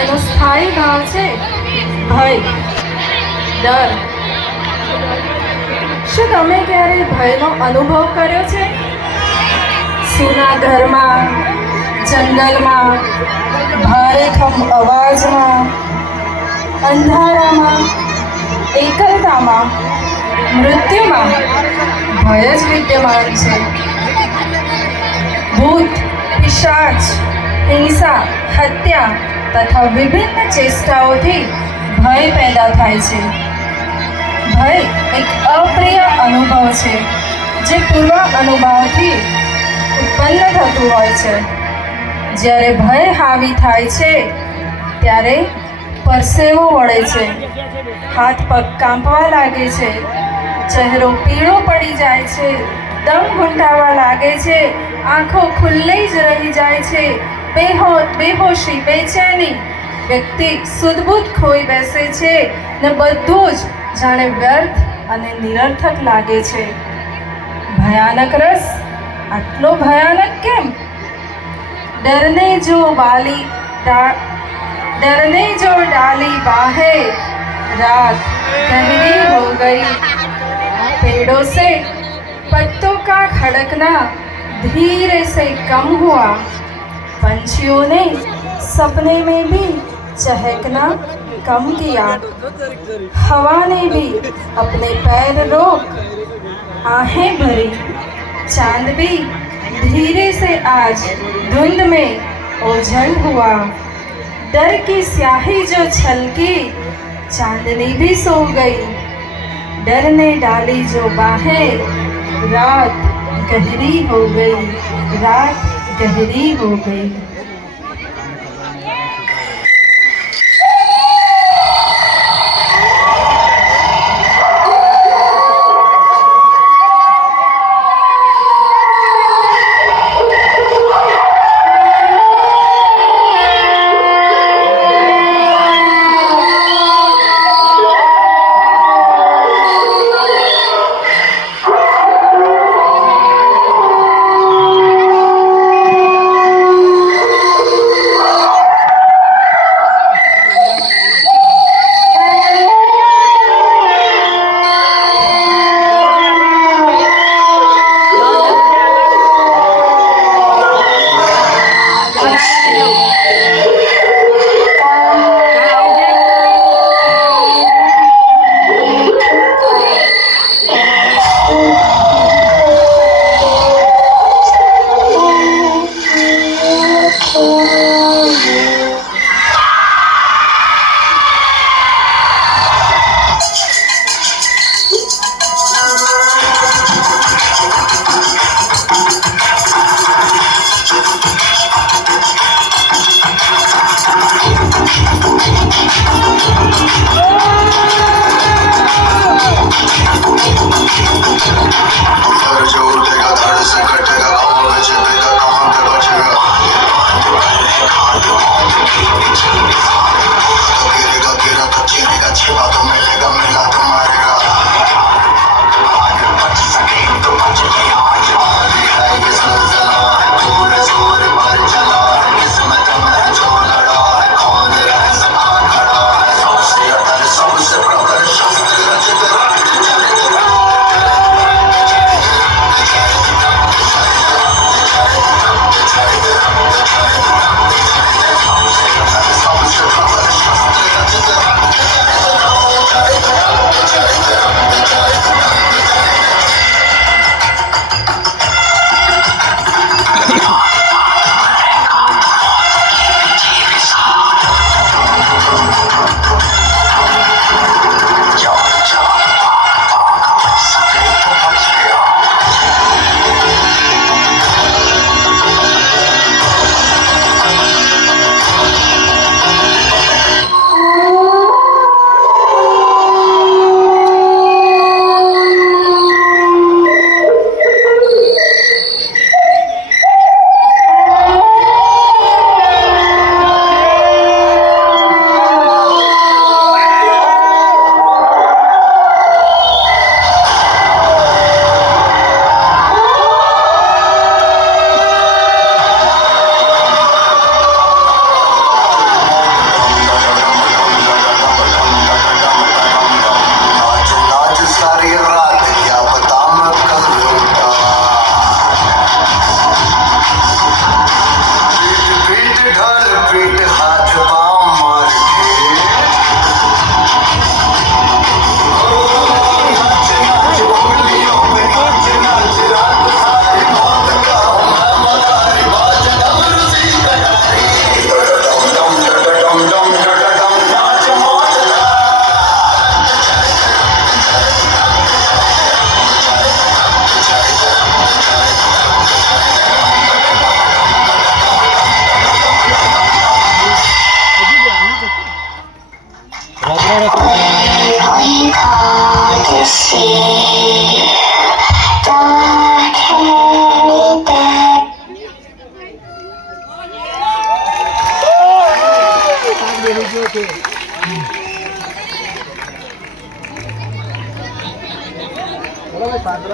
તેનો સ્થાયી ભાવ છે ભય, ડર। શું તમે ક્યારે ભયનો અનુભવ કર્યો છે? સૂના ઘરમાં, જંગલમાં, ભારેખમ અવાજમાં, અંધારામાં, એકલતામાં, મૃત્યુમાં ભય જ વિદ્યમાન છે। ભૂત, પિશાચ, હિંસા, હત્યા તથા વિભિન્ન ચેષ્ટાઓથી ભય પેદા થાય છે। ભય એક અપ્રિય અનુભવ છે જે પૂર્વ અનુભવથી ઉત્પન્ન થતું હોય છે। જ્યારે ભય હાવી થાય છે ત્યારે પરસેવો વળે છે, હાથ પગ કાંપવા લાગે છે, ચહેરો પીળો પડી જાય છે, દમ ઘૂંટાવા લાગે છે, આંખો ખુલ્લી જ રહી જાય છે, બેહોશી, બેચેની, વ્યક્તિ સુધબુધ ખોઈ બેસે છે ને બધું જ જાણે વ્યર્થ અને નિરર્થક લાગે છે। ભયાનક રસ આટલો ભયાનક કેમ? डरने जो डाली बाहें रात गहरी हो गई। पेड़ों से पत्तों का खड़कना धीरे से कम हुआ। पंछियों ने सपने में भी चहकना कम किया। हवा ने भी अपने पैर रोक आहें भरी। चांद भी धीरे से आज धुंध में ओझल हुआ। डर की स्याही जो छलकी, चांदनी भी सो गई। डर ने डाली जो बाहें, रात गहरी हो गई, रात गहरी हो गई।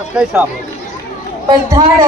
કઈ સાહેબ બધા